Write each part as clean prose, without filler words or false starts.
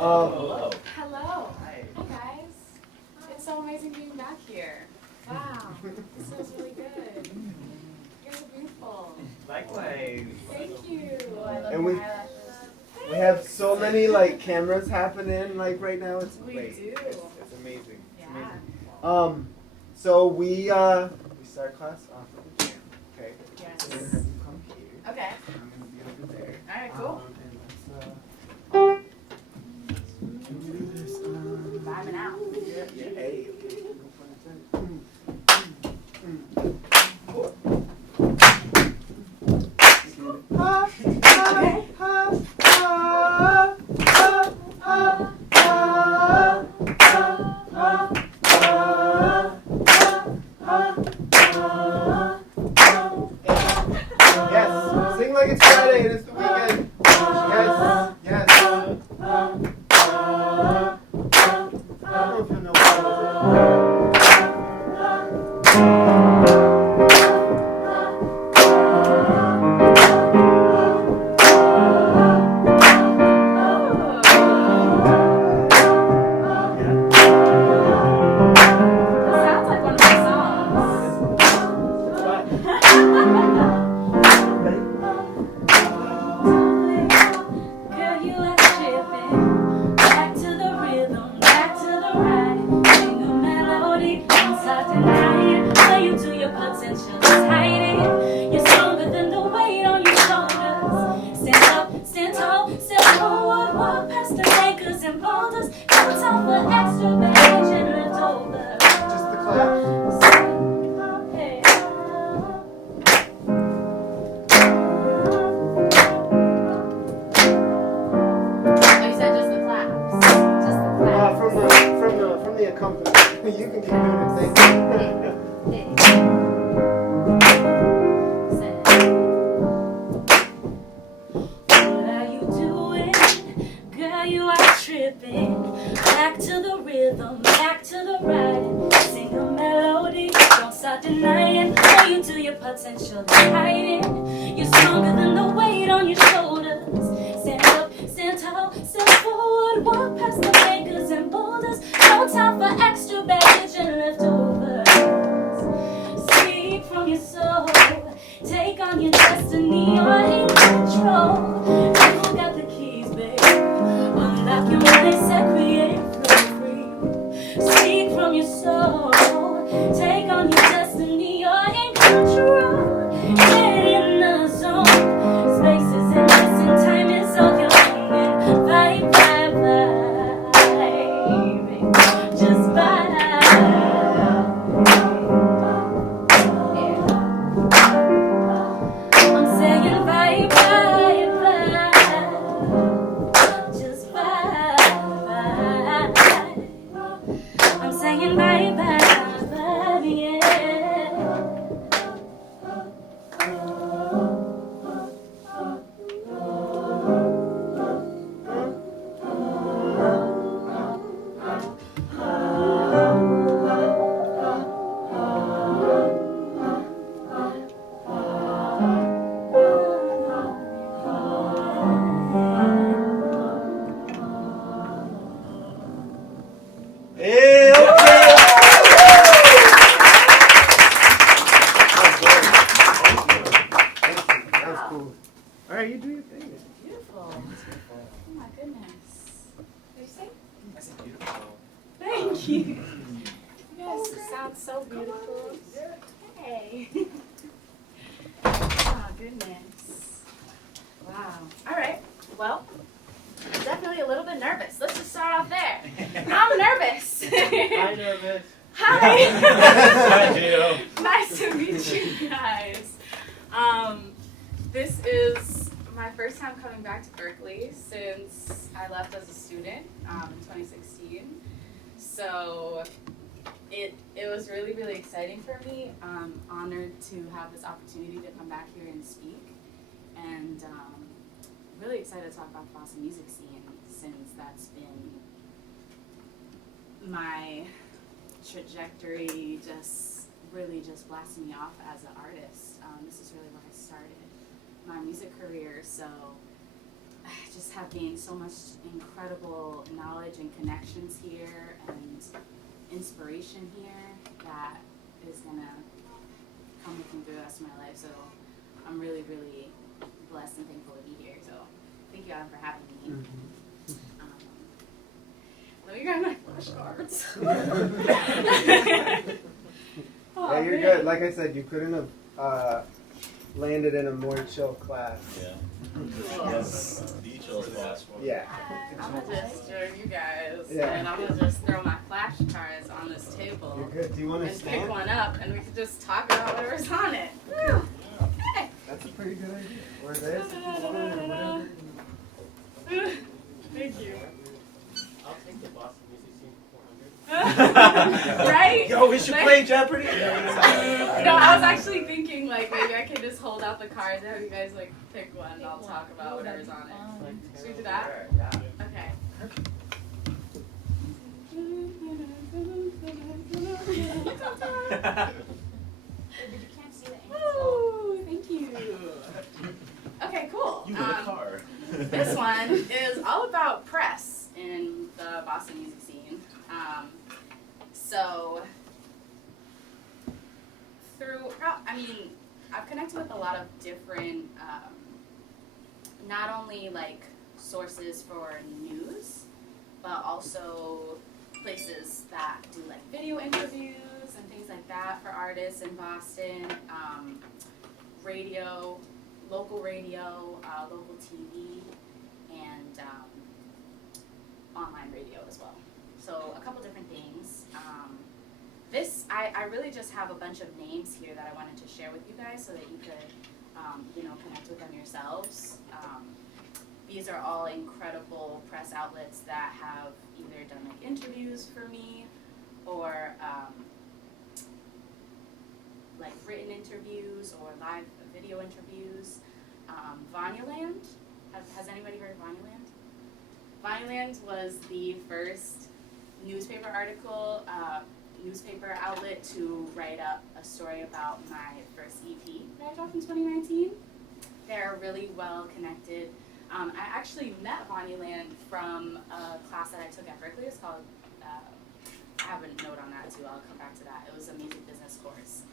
Hello. Hello. Hi. Hi, guys. It's so amazing being back here. Wow. This feels really good. You guys are beautiful. Likewise. Thank you. I love And your we eyelashes. have so many like cameras happening like right now. It's We great. do. It's amazing. It's Yeah. amazing. So we start class off with a jam. Okay. Yes. So we're gonna have you come here. Okay. I'm gonna be over there. All right, cool. And let's do this. Vibing out. Yeah. Hey. Okay. No pun Yes, sing like it's Friday and it's the weekend. Yes, yes. I don't know if you know what Sounds like one of my songs. Girl, you are tripping. Back to the rhythm, back to the ride. Sing a melody, don't start denying. Play you to your potential, it's hiding. You're stronger than the weight on your shoulders. Stand up, stand tall, step forward, walk past the anchors and boulders. No time for extra baggage and leftovers. just the clap. Hey. Oh, you said just the claps. Just the claps. From the accompaniment. You can keep doing it. Thank you. What are you doing? Girl, you are tripping. Back to the rhythm, back to the ride. Sing a melody, don't start denying. Play you to your potential is hiding. You're stronger than the weight on your shoulders. Stand up, stand tall, step forward, walk past the anchors and boulders. No time for extra baggage and leftovers. Speak from your soul. Take on your destiny, you're in control. You got the keys, babe. Unlock your mindset, create and flow free. Speak from your soul. Take on your destiny, you're in control. Get in the zone. Space is endless and time is all you're own. Vibe, vibe, vibe. Just vibe. I'm saying bye, bye, bye. Just bye, bye. I'm saying bye, bye, bye, yeah. Hey, okay. Thank you. That was cool. All right, you do your thing. Beautiful. Oh my goodness. Did you sing? I said beautiful. Thank you. You guys sound so beautiful. Hey. Oh, goodness. Wow. All right. Well, I'm definitely a little bit nervous. Let's just start off there. I'm nervous. Hi, nervous. Hi. Hi, Gio. Nice to meet you guys. This is my first time coming back to Berkeley since I left as a student in 2016. So it was really, really exciting for me. I'm honored to have this opportunity to come back here and speak. And really excited to talk about the Boston music scene since that's been my trajectory, just really just blasting me off as an artist. This is really where I started my music career, so I just have gained so much incredible knowledge and connections here and inspiration here that is gonna come with me through the rest of my life. So I'm really, really blessed and thankful to be here. So thank you, Adam, for having me. Let me grab my flashcards. Yeah, you're good. Like I said, you couldn't have landed in a more chill class. Yeah. Yes. The chill class. Yeah. I'm gonna just join you guys, Yeah. and I'm gonna just throw my flashcards on this table You're good. Do you want to and pick stand? one up, and we can just talk about whatever's on it. Woo. Okay. That's a pretty good idea. Or this, if you want, or whatever. Thank you. I'll take the Boston music scene for 400. Right? Yo, we should Like- play Jeopardy. No, I was actually thinking like maybe I could just hold out the cards and have you guys like pick one and I'll talk about whatever's on it. Should we do that? Yeah. Okay. Woo, thank you. Okay, cool. You in a car. This one is all about press in the Boston music scene. So, I've connected with a lot of different, not only like sources for news, but also places that do like video interviews and things like that for artists in Boston, radio, local TV, and online radio as well. So a couple different things. I really just have a bunch of names here that I wanted to share with you guys so that you could, connect with them yourselves. These are all incredible press outlets that have either done like interviews for me or like written interviews or live video interviews. Vonyland, has anybody heard of Vonyland? Vonyland was the first newspaper outlet to write up a story about my first EP that I dropped in 2019. They're really well connected. I actually met Vonyland from a class that I took at Berkeley. It's called, I have a note on that too, I'll come back to that. It was a music business course.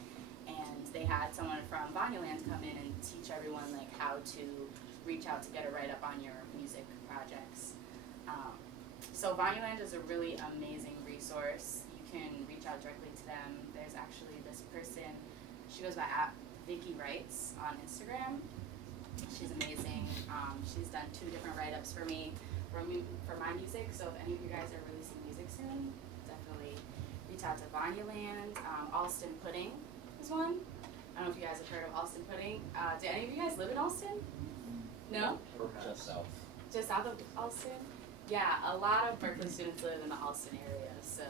And they had someone from Vonyland come in and teach everyone like how to reach out to get a write-up on your music projects. So Vonyland is a really amazing resource. You can reach out directly to them. There's actually this person, she goes by @Vicky Writes on Instagram. She's amazing. She's done 2 different write-ups for me for my music. So if any of you guys are releasing music soon, definitely reach out to Vonyland. Alston Pudding is one. I don't know if you guys have heard of Alston Pudding. Do any of you guys live in Alston? No? Just south. Just south of Alston? Yeah, a lot of Berkeley students live in the Alston area, so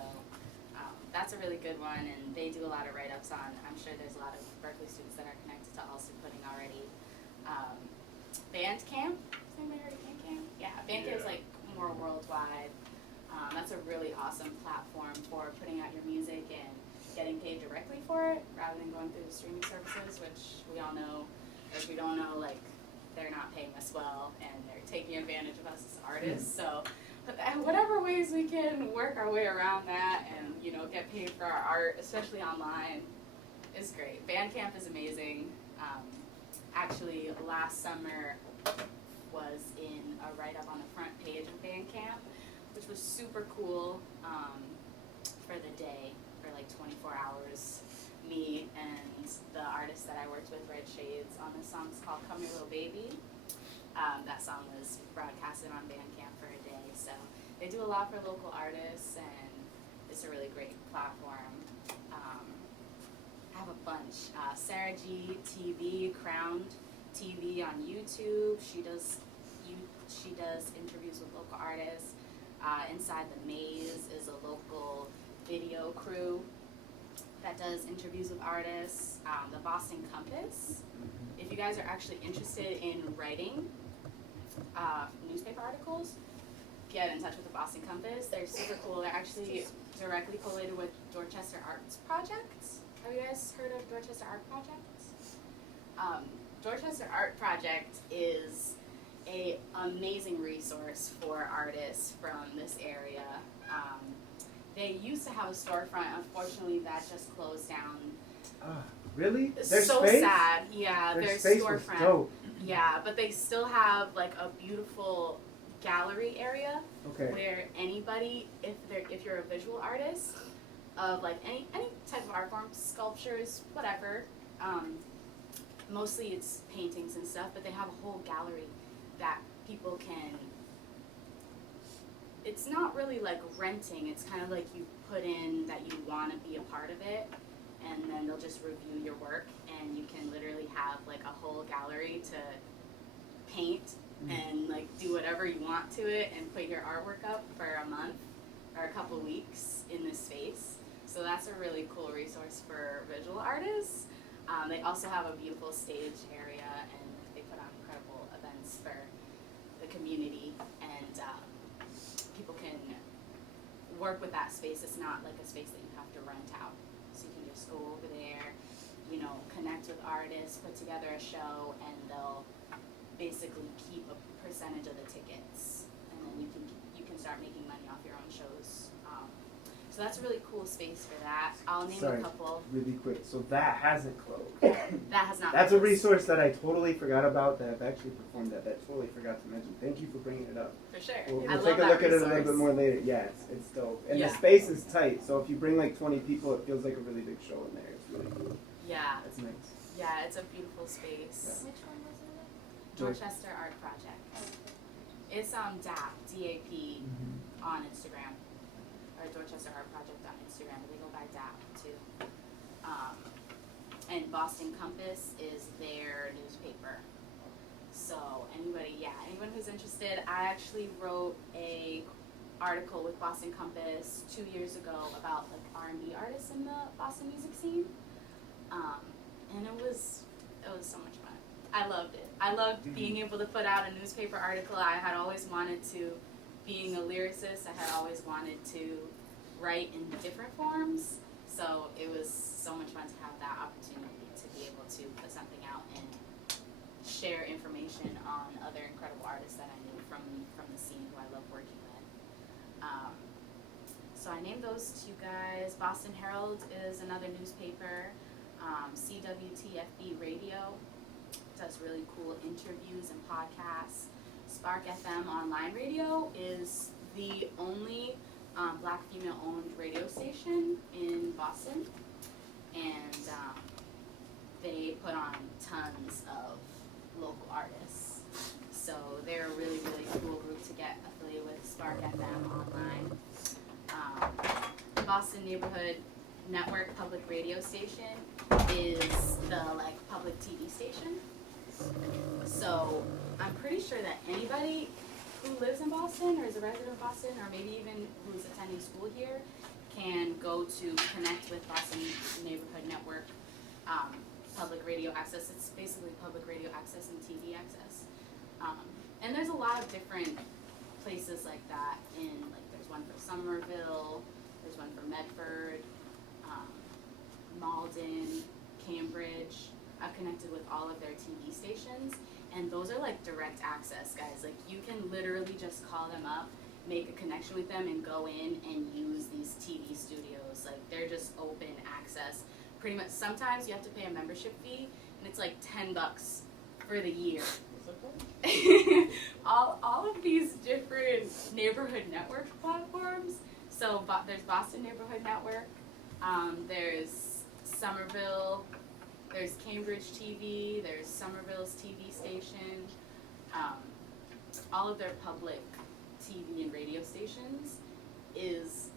that's a really good one, and they do a lot of write-ups on, I'm sure there's a lot of Berkeley students that are connected to Alston Pudding already. Bandcamp, has anybody heard of Bandcamp? Yeah, Bandcamp's like more worldwide. That's a really awesome platform for putting out your music and getting paid directly for it, rather than going through the streaming services, which we all know, or if we don't know, like, they're not paying us well, and they're taking advantage of us as artists, so whatever ways we can work our way around that and, get paid for our art, especially online, is great. Bandcamp is amazing. Actually, last summer was in a write-up on the front page of Bandcamp, which was super cool for the day, for like 24 hours. Me and the artist that I worked with read Shaydez on this song. It's called Come Here Little Baby. That song was broadcasted on Bandcamp for a day. So they do a lot for local artists, and it's a really great platform. I have a bunch. Sarah G TV, Crowned TV on YouTube. She does interviews with local artists. Inside the Maze is a local video crew that does interviews with artists. The Boston Compass. If you guys are actually interested in writing newspaper articles, get in touch with the Boston Compass. They're super cool. They're actually directly collated with Dorchester Arts Project. Have you guys heard of Dorchester Art Project? Dorchester Art Project is a amazing resource for artists from this area. They used to have a storefront. Unfortunately, that just closed down. Really? It's Their so space? sad. Yeah, Their their space was storefront. dope. Yeah, but they still have like a beautiful gallery area Okay. where anybody, if you're a visual artist of like any type of art form, sculptures, whatever, mostly it's paintings and stuff, but they have a whole gallery that people can. It's not really like renting. It's kind of like you put in that you want to be a part of it, and then they'll just review your work, and you can literally have like a whole gallery to paint and like do whatever you want to it and put your artwork up for a month or a couple weeks in this space. So that's a really cool resource for visual artists. They also have a beautiful stage area, and they put on incredible events for the community, and people can work with that space. It's not like a space that you have to rent out. So you can just go over there, you know, connect with artists, put together a show, and they'll basically keep a percentage of the tickets, and then you can start making money off your own shows. So that's a really cool space for that. I'll name Sorry, a couple. really quick. So that hasn't closed. That has not. That's a closed. resource that I totally forgot about, that I've actually performed at, that totally forgot to mention. Thank you for bringing it up. For sure. We'll I take love a that look at it a resource. little bit more later. Yeah, it's dope. And Yeah. the space is tight, so if you bring like 20 people, it feels like a really big show in there. It's really cool. Yeah, That's nice. yeah, it's a beautiful space. Which one was it? Dorchester Art Project. It's DAP, D-A-P, on Instagram, or Dorchester Art Project on Instagram, but they go by DAP too. And Boston Compass is their newspaper. So anyone who's interested, I actually wrote a article with Boston Compass 2 years ago about like R&B artists in the Boston music scene, and it was so much fun. I loved it. I loved being able to put out a newspaper article. I had always wanted to, being a lyricist, I had always wanted to write in different forms. So it was so much fun to have that opportunity to be able to put something out and share information on other incredible artists that I knew from the scene who I love working with. So I named those two guys. Boston Herald is another newspaper. CWTFB Radio does really cool interviews and podcasts. Spark FM online radio is the only Black female-owned radio station in Boston, and they put on tons of local artists. So they're a really, really cool group to get affiliated with. Spark FM online. Boston Neighborhood Network public radio station is the public TV station. So I'm pretty sure that anybody who lives in Boston or is a resident of Boston, or maybe even who's attending school here, can go to connect with Boston Neighborhood Network public radio access. It's basically public radio access and TV access. And there's a lot of different places like that there's one for Somerville, there's one for Medford, Malden, Cambridge. I've connected with all of their TV stations, and those are direct access, guys. You can literally just call them up, make a connection with them, and go in and use these TV studios. They're just open access. Pretty much, sometimes you have to pay a membership fee, and it's $10 for the year. all of these different neighborhood network platforms. So there's Boston Neighborhood Network, there's Somerville, there's Cambridge TV, there's Somerville's TV station. All of their public TV and radio stations is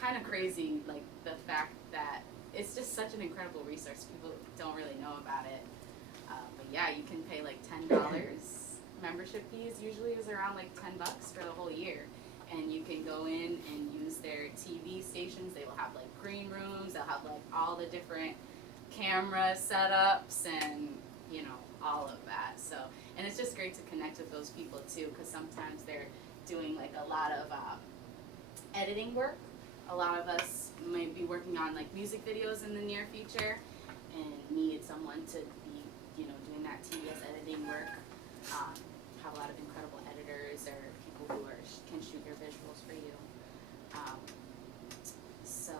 kind of crazy, the fact that it's just such an incredible resource. People don't really know about it. But yeah, you can pay $10. Membership fees usually is around $10 for the whole year. And you can go in and use their TV stations. They will have green rooms, they'll have all the different camera setups and all of that. So, and it's just great to connect with those people too, because sometimes they're doing a lot of editing work. A lot of us might be working on music videos in the near future and need someone to be doing that tedious editing work. have a lot of incredible editors or people who can shoot your visuals for you. So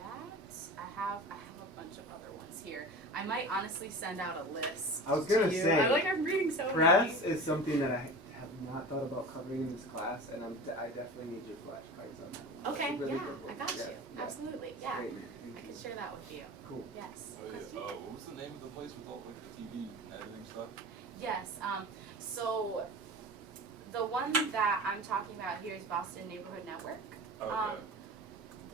that I have a bunch of other ones here. I might honestly send out a list. I was gonna to you. say, I'm reading so press many. is something that I have not thought about covering in this class, and I definitely need your flashcards on that one. Okay, It's a really yeah, good one. I got Yeah, you. yeah. Absolutely, It's yeah. great, man. I Thank can you. share that with you. Cool. Yes. Oh, yeah. Question? What was the name of the place with all like the TV editing stuff? Yes. So the one that I'm talking about here is Boston Neighborhood Network. Okay.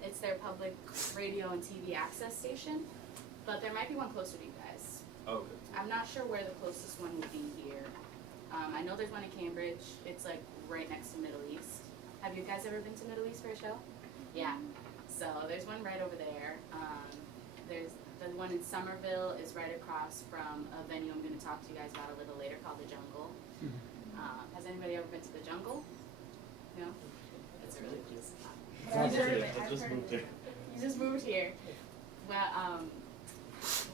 It's their public radio and TV access station, but there might be one closer to you guys. Okay. I'm not sure where the closest one would be here. I know there's one in Cambridge. It's like right next to Middle East. Have you guys ever been to Middle East for a show? Yeah. So there's one right over there. There's the one in Somerville is right across from a venue I'm going to talk to you guys about a little later called The Jungle. Has anybody ever been to The Jungle? No? It's a really cool spot. I just moved here. You just moved here. Well,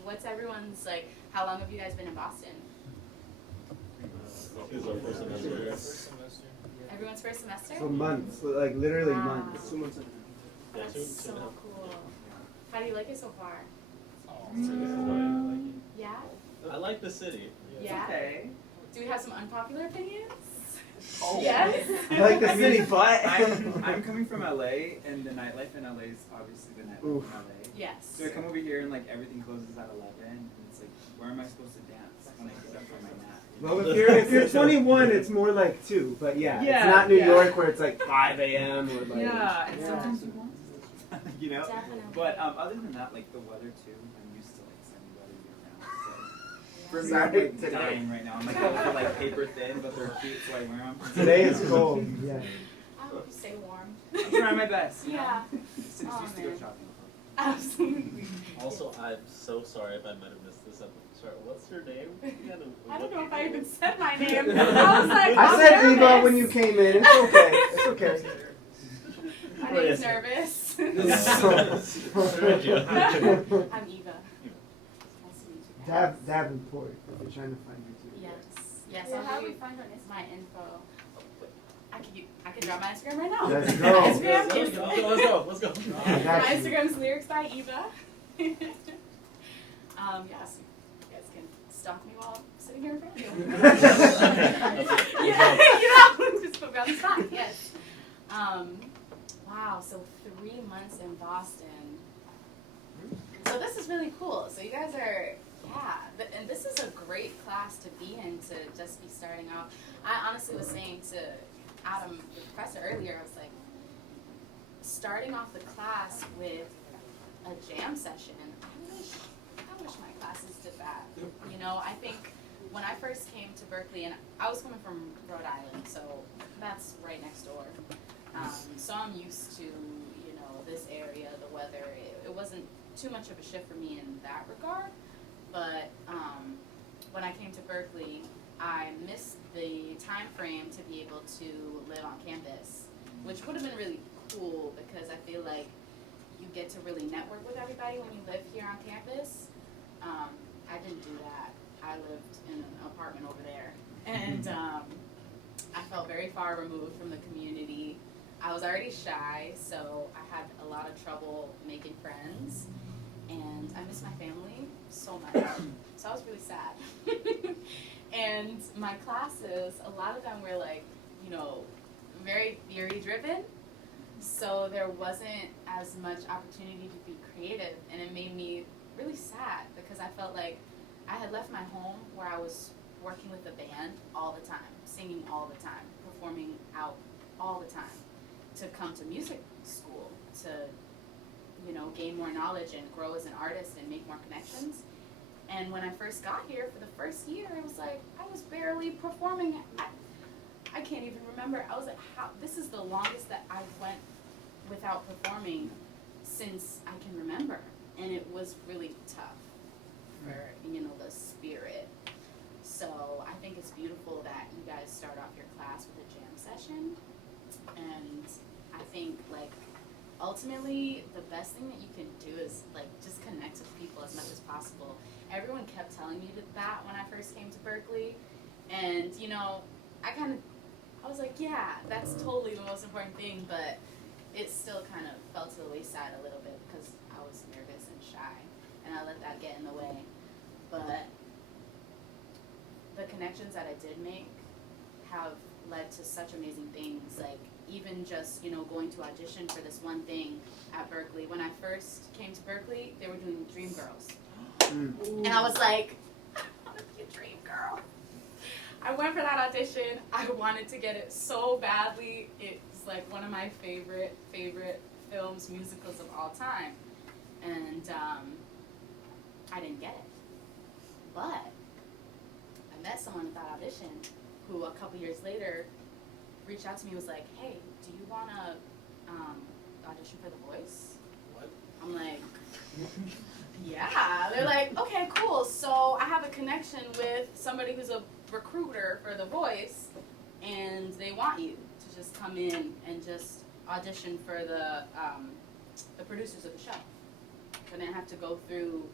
what's everyone's, like, how long have you guys been in Boston? This is our first semester. First semester. Everyone's first semester? So months, like literally Wow. months. 2 months in. Yeah, That's two so and a half. cool. How do you like it so far? Yeah? I like the city. Yeah? Okay. Do we have some unpopular opinions? Oh. Yes? I like the I mean, city, but I'm coming from LA, and the nightlife in LA is obviously the nightlife Oof. in LA. Yes. So I come over here and like everything closes at 11, and it's like, where am I supposed to dance when I get up from my nap? Well, if you're 21, it's more like 2. But yeah, Yeah, it's not New yeah. York where it's like 5 a.m. or like. Yeah, and Yeah. sometimes you want you know. Definitely. But other than that, like the weather too, I'm used to like sunny weather year round. So for me, Sorry, I'm like today. dying right now. I'm like, those are like paper thin, but they're cute, so I wear them. Today is cold. Yeah. I hope you stay warm. I'm trying my best. You Yeah. know? Since Oh, used to go man. shopping. Absolutely. Also, I'm so sorry if I might have missed this episode. Sorry, what's your name? I don't know if I even said my name. I was like, I I'm said nervous. Eva when you came in. It's okay. It's okay. My name's nervous. Sergio. I'm Eva. Nice to meet you guys. Davenport. If you're trying to find her too. Yes. Yes. Yeah, I'll how give do we you find her on my info. I could drop my Instagram right now. Let's My go. Instagram is Let's go. I got my you. Instagram's lyrics by Eva. Yes, you guys can stalk me while I'm sitting here in front of you. Yeah, just put me on the spot. Yes. Wow. So 3 months in Boston. So this is really cool. So you guys are, and this is a great class to be in to just be starting out. I honestly was saying to Adam, the professor earlier, I was like, starting off the class with a jam session. I wish my classes did that. You know, I think when I first came to Berkeley, and I was coming from Rhode Island, so that's right next door. So I'm used to, you know, this area, the weather. It wasn't too much of a shift for me in that regard. But when I came to Berkeley, I missed the time frame to be able to live on campus, which would have been really cool because I feel like you get to really network with everybody when you live here on campus. I didn't do that. I lived in an apartment over there, and I felt very far removed from the community. I was already shy, so I had a lot of trouble making friends, and I miss my family so much. So I was really sad. And my classes, a lot of them were like, you know, very theory driven. So there wasn't as much opportunity to be creative, and it made me really sad because I felt like I had left my home where I was working with the band all the time, singing all the time, performing out all the time, to come to music school to, you know, gain more knowledge and grow as an artist and make more connections. And when I first got here for the first year, it was like I was barely performing. I can't even remember. I was like, how? This is the longest that I went without performing since I can remember, and it was really tough for, you know, the spirit. So I think it's beautiful that you guys start off your class with a jam session, and I think like ultimately the best thing that you can do is like just connect with people as much as possible. Everyone kept telling me that when I first came to Berkeley, And, you know, I was like, yeah, that's totally the most important thing, but it still kind of fell to the wayside a little bit because I was nervous and shy, and I let that get in the way. But the connections that I did make have led to such amazing things, like even just, you know, going to audition for this one thing at Berkeley. When I first came to Berkeley, they were doing Dreamgirls. And I was like, I want to be a dream girl. I went for that audition. I wanted to get it so badly. It's like one of my favorite films, musicals of all time. And I didn't get it. But I met someone at that audition who a couple years later reached out to me and was like, hey, do you want to audition for The Voice? What? I'm like, yeah. They're like, okay, cool. So I have a connection with somebody who's a recruiter for The Voice, and they want you to just come in and just audition for the producers of the show. So I didn't have to go through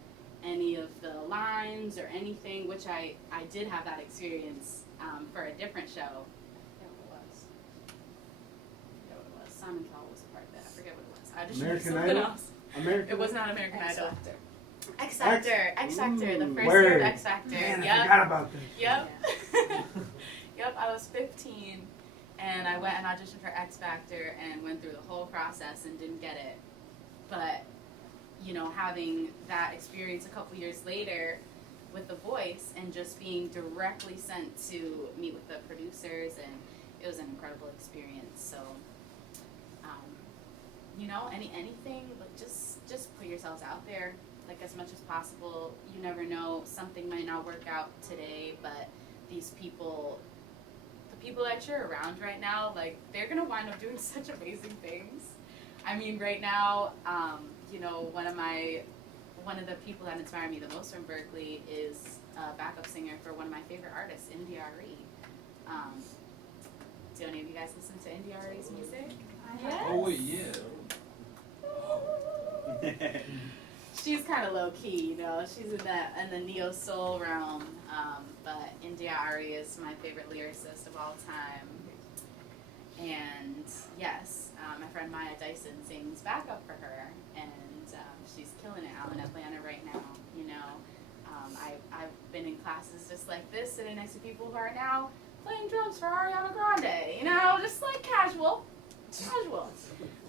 any of the lines or anything, which I did have that experience for a different show. I forget what it was. Simon Cowell was a part of that. I forget what it was. I auditioned for American something Idol? else. American It was not American X Idol. Factor. X Factor, X Factor, the first Word. year of X Factor. Man, I Yep. forgot about this. Yep. Yep, I was 15 and I went and auditioned for X Factor and went through the whole process and didn't get it. But, you know, having that experience a couple years later with The Voice and just being directly sent to meet with the producers, and it was an incredible experience. So, you know, anything, like just put yourselves out there, like as much as possible. You never know, something might not work out today, but these people, the people that you're around right now, like they're gonna wind up doing such amazing things. I mean, right now, you know, one of the people that inspire me the most from Berkeley is a backup singer for one of my favorite artists, NDRE. Do any of you guys listen to NDRE's music? Yes. Oh wait, yeah. She's kind of low key, you know. She's in the neo soul realm, but NDRE is my favorite lyricist of all time. And yes, my friend Maya Dyson sings backup for her, and she's killing it out in Atlanta right now. You know, I've been in classes just like this, sitting next to people who are now playing drums for Ariana Grande. You know, just like casual.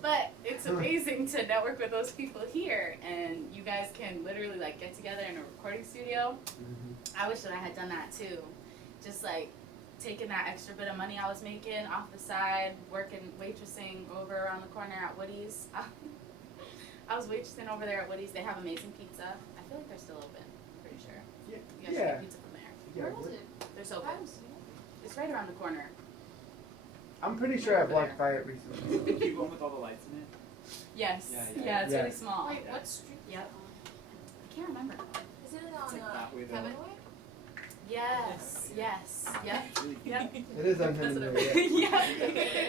But it's amazing to network with those people here, and you guys can literally like get together in a recording studio. I wish that I had done that too. Just like taking that extra bit of money I was making off the side, working waitressing over around the corner at Woody's. I was waitressing over there at Woody's. They have amazing pizza. I feel like they're still open. I'm pretty sure. Yeah. You guys should get pizza from there. Yeah, Where was it? They're so good. It's right around the corner. I'm pretty sure I've walked by it recently. The cute one with all the lights in it? Yes. Yeah, Yeah, it's yeah. really small. Wait, what street? Yep. I can't remember. Is it It's on like that way though. Kevin Way? Yes. Yes. Yep. It's really cute. Yep. It is on That's what Hemingway. it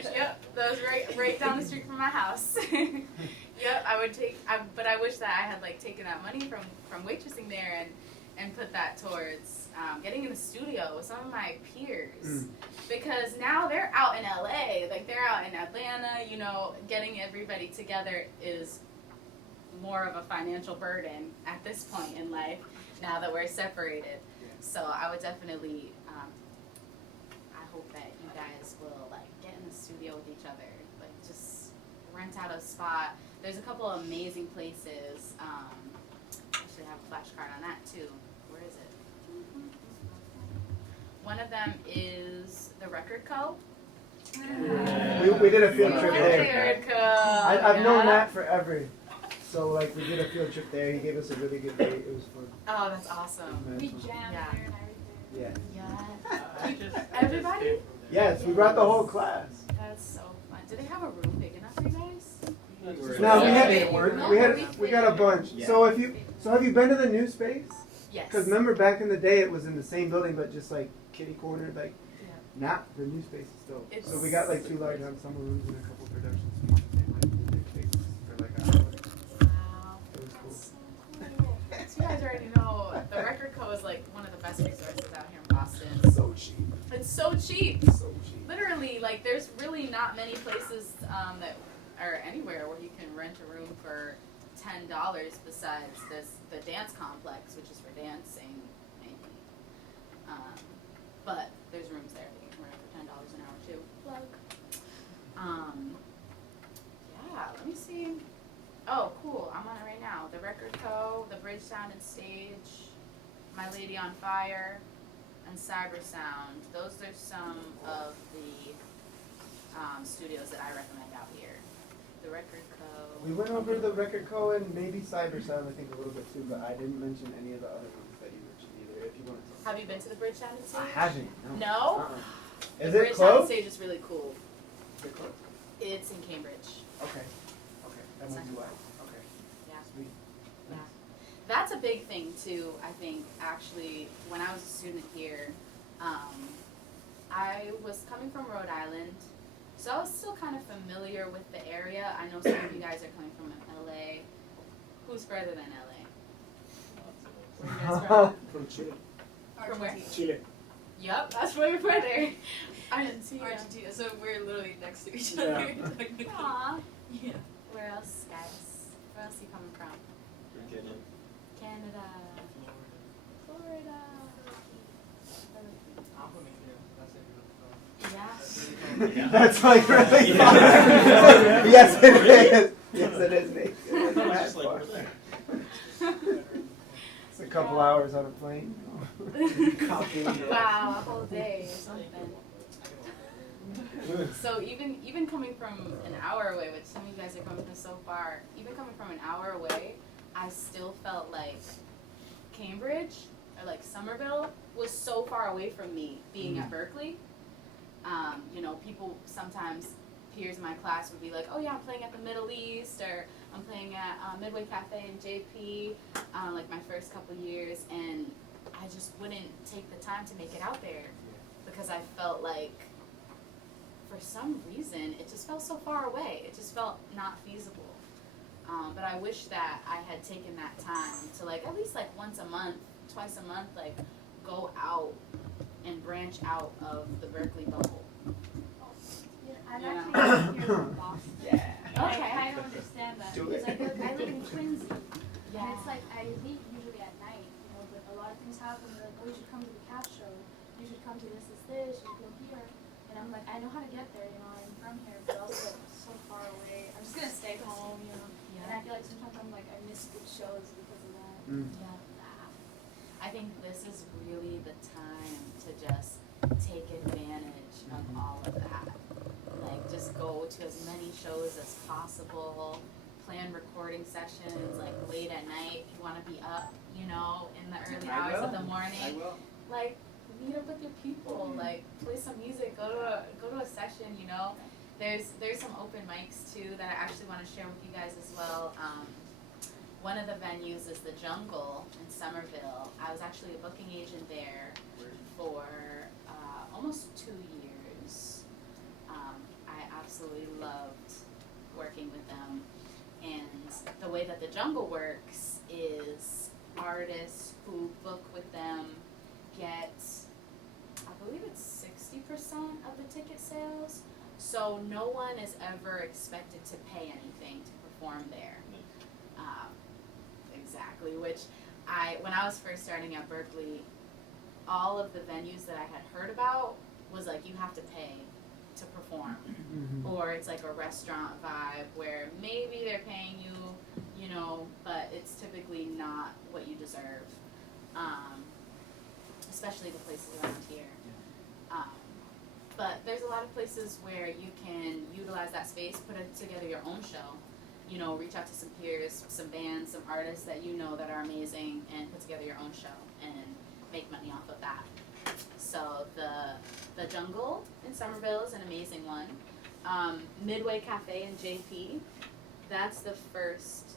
Yep. Yep. That was right down the street from my house. Yep. I would but I wish that I had like taken that money from waitressing there and put that towards getting in the studio with some of my peers, because now they're out in LA, like they're out in Atlanta. You know, getting everybody together is more of a financial burden at this point in life. Now that we're separated, so I would definitely. I hope that you guys will like get in the studio with each other, like just rent out a spot. There's a couple of amazing places. I should have a flashcard on that too. Where is it? One of them is the Record Co. We did a field trip there. Record Co. I've known yeah. that forever. So like we did a field trip there. He gave us a really good rate. It was fun. Oh, that's awesome. We Nice. jammed Yeah. there and everything. Yeah. Yeah. I Everybody? just came from Yes, we brought the whole class. That's so fun. Do they have a room big enough for you guys? No, we Yeah. had we got a bunch. Yeah. So have you been to the new space? Yes. Because remember back in the day it was in the same building but just like kitty corner, like Yeah. not the new space is still. It's- So we got like 2 large ensemble rooms and a couple production spots and like the big spaces for like an hour. Wow. It was cool. So cool. So you guys already know the Record Co is like one of the best resources out here in Boston. So cheap. It's so cheap. So cheap. Literally, like, there's really not many places that are anywhere where you can rent a room for $10 besides the dance complex, which is for dancing mainly. But there's rooms there that you can rent for $10 an hour too. Plug. Yeah, let me see. Oh, cool. I'm on it right now. The Record Co., the Bridge Sound and Stage, My Lady on Fire, and Cyber Sound. Those are some of the studios that I recommend out here. The Record Co. We went over the Record Co. and maybe Cyber Sound, I think, a little bit too, but I didn't mention any of the other ones that you mentioned either. If you want to. Have you been to the Bridge Sound and Stage? I haven't. No. No? Uh-uh. Is The it Bridge Sound and closed? Stage is really cool. Is it closed? It's in Cambridge. Okay. Okay. That might be why. Okay. Yeah. Sweet. Yeah. That's a big thing too, I think, actually. When I was a student here, I was coming from Rhode Island, so I was still kind of familiar with the area. I know some of you guys are coming from LA. Who's further than LA? Where are you guys from? From Chile. From where? Chile. Yup, that's way further. Argentina. Argentina, so we're literally next to each Yeah. other. technically. Aw. Yeah. Where else, guys? Where else are you coming from? Virginia. Canada. Florida. I'm from India. That's it. Yeah. That's like really Yeah. far. Yes, it is. Yes, it is, Nate. I thought it was just like over there. It's a couple hours on a plane. Wow, a whole day or something. So even coming from an hour away, which some of you guys are coming from so far, even coming from an hour away, I still felt like Cambridge or like Somerville was so far away from me being at Berkeley. You know, people sometimes, peers in my class would be like, oh yeah, I'm playing at the Middle East, or I'm playing at Midway Cafe in JP, like my first couple years, and I just wouldn't take the time to make it out there because I felt like, for some reason, it just felt so far away. It just felt not feasible. But I wish that I had taken that time to, like, at least like once a month, twice a month, like go out and branch out of the Berkeley bubble. Yeah, I'm Yeah. actually here from Boston. Yeah. And Okay. I kind of understand that Do because it. I live in Quincy, Yeah. and it's like I leave usually at night, you know. But a lot of things happen. They're like, oh, you should come to the cat show. You should come to this, you should go here. And I'm like, I know how to get there, you know. I'm from here, but also like so far away. I'm just gonna stay home, you know. And I feel like sometimes I'm like I miss good shows because of that. Yeah. I think this is really the time to just take advantage of all of that. Like, just go to as many shows as possible, plan recording sessions, like late at night if you want to be up, you know, in the early hours of the morning. I will. Like, meet up with your people, like play some music, go to a session, you know. There's some open mics too that I actually want to share with you guys as well. One of the venues is the Jungle in Somerville. I was actually a booking agent there for almost 2 years. I absolutely loved working with them. And the way that the Jungle works is artists who book with them get, I believe it's 60% of the ticket sales. So no one is ever expected to pay anything to perform there. Exactly, which when I was first starting at Berkeley, all of the venues that I had heard about was like, you have to pay to perform. Or it's like a restaurant vibe where maybe they're paying you, you know, but it's typically not what you deserve. Especially the places around here. But there's a lot of places where you can utilize that space, put together your own show, you know, reach out to some peers, some bands, some artists that you know that are amazing, and put together your own show and make money off of that. So the Jungle in Somerville is an amazing one. Midway Cafe in JP, that's the first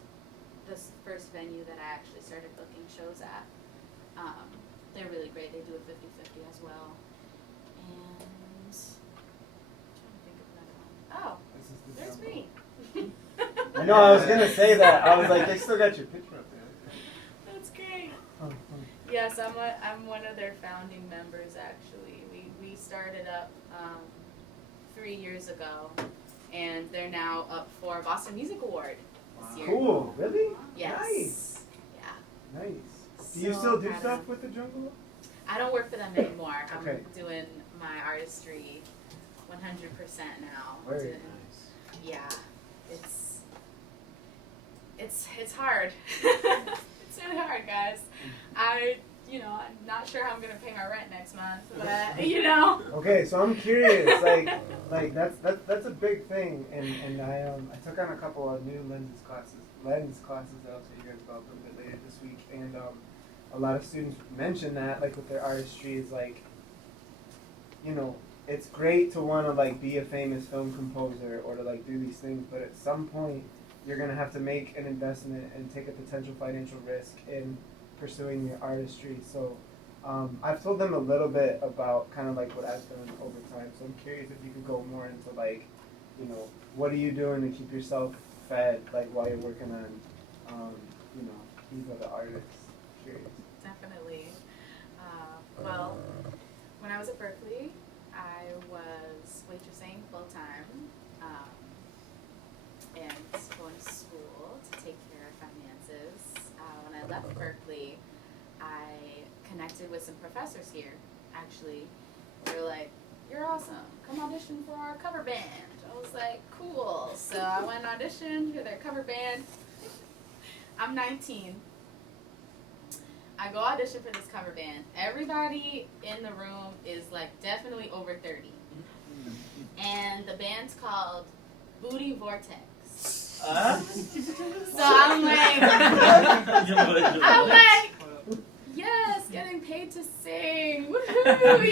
venue that I actually started booking shows at. They're really great. They do a 50-50 as well. And I'm trying to think of another one. Oh, there's me. I know, I was gonna say that. I was like, I still got your picture up there. That's great. Oh, Yes, I'm one of their founding members actually. We started up 3 years ago, and they're now up for Boston Music Award this year. Cool. Really? Yes. Nice. Yeah. Nice. Do you So still do proud of stuff them. with the jungle? I don't work for them anymore. I'm Okay. doing my artistry 100% now. Very Doing- nice. Yeah, it's hard. It's really hard, guys. I'm not sure how I'm gonna pay my rent next month, but Okay, so I'm curious, like that's a big thing, and I took on a couple of new lens classes that I'll tell you guys about a little bit later this week, and a lot of students mention that, like with their artistry, is like, it's great to want to like be a famous film composer or to like do these things, but at some point you're gonna have to make an investment and take a potential financial risk in pursuing your artistry. So I've told them a little bit about kind of like what I've done over time. So I'm curious if you could go more into like, what are you doing to keep yourself fed, like while you're working on, Eva the artist. Curious. definitely. Well, when I was at Berkeley, I was waitressing full time and going to school to take care of finances. When I left Berkeley, I connected with some professors here, actually. They were like, "You're awesome. Come audition for our cover band." I was like, "Cool." So I went and auditioned for their cover band. I'm 19. I go audition for this cover band. Everybody in the room is like definitely over 30. And the band's called Booty Vortex. So I'm like, yes, getting paid to sing. Woohoo,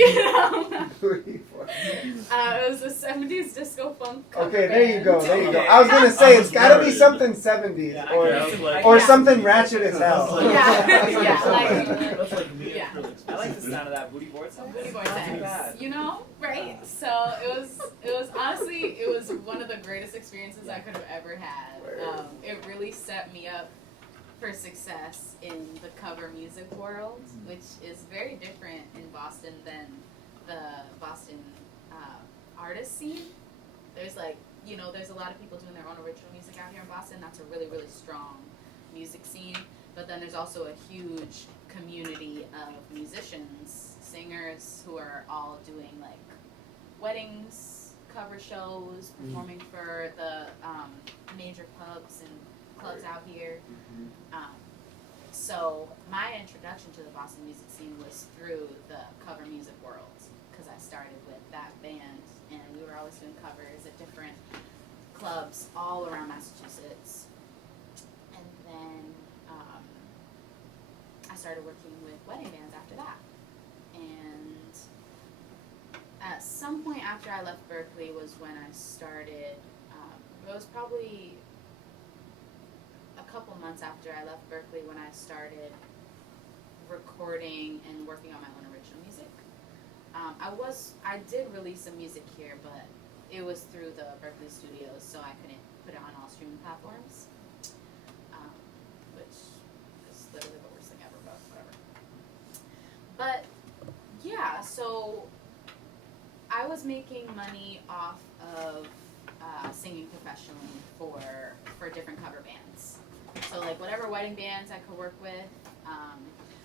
it was a 70s disco funk cover Okay, there you band. go, there you go. I was gonna say it's gotta be something 70s Yeah, or Yeah. something ratchet as hell. Yeah, That's like me Yeah. and acrylics. I like the sound of that booty board sound. Booty Not too Vortex, bad. right? So it was honestly, it was one of the greatest experiences I could have ever had. It really set me up for success in the cover music world, which is very different in Boston than the Boston artist scene. There's there's a lot of people doing their own original music out here in Boston. That's a really, really strong music scene. But then there's also a huge community of musicians, singers who are all doing like weddings, cover shows, performing for the major pubs and clubs out here. So my introduction to the Boston music scene was through the cover music world, because I started with that band and we were always doing covers at different clubs all around Massachusetts. And then I started working with wedding bands after that. And at some point after I left Berkeley was when I started, it was probably a couple months after I left Berkeley when I started recording and working on my own original music. I did release some music here, but it was through the Berkeley studios, so I couldn't put it on all streaming platforms, which is literally the worst thing ever, but whatever. But yeah, so I was making money off of singing professionally for different cover bands. So like whatever wedding bands I could work with.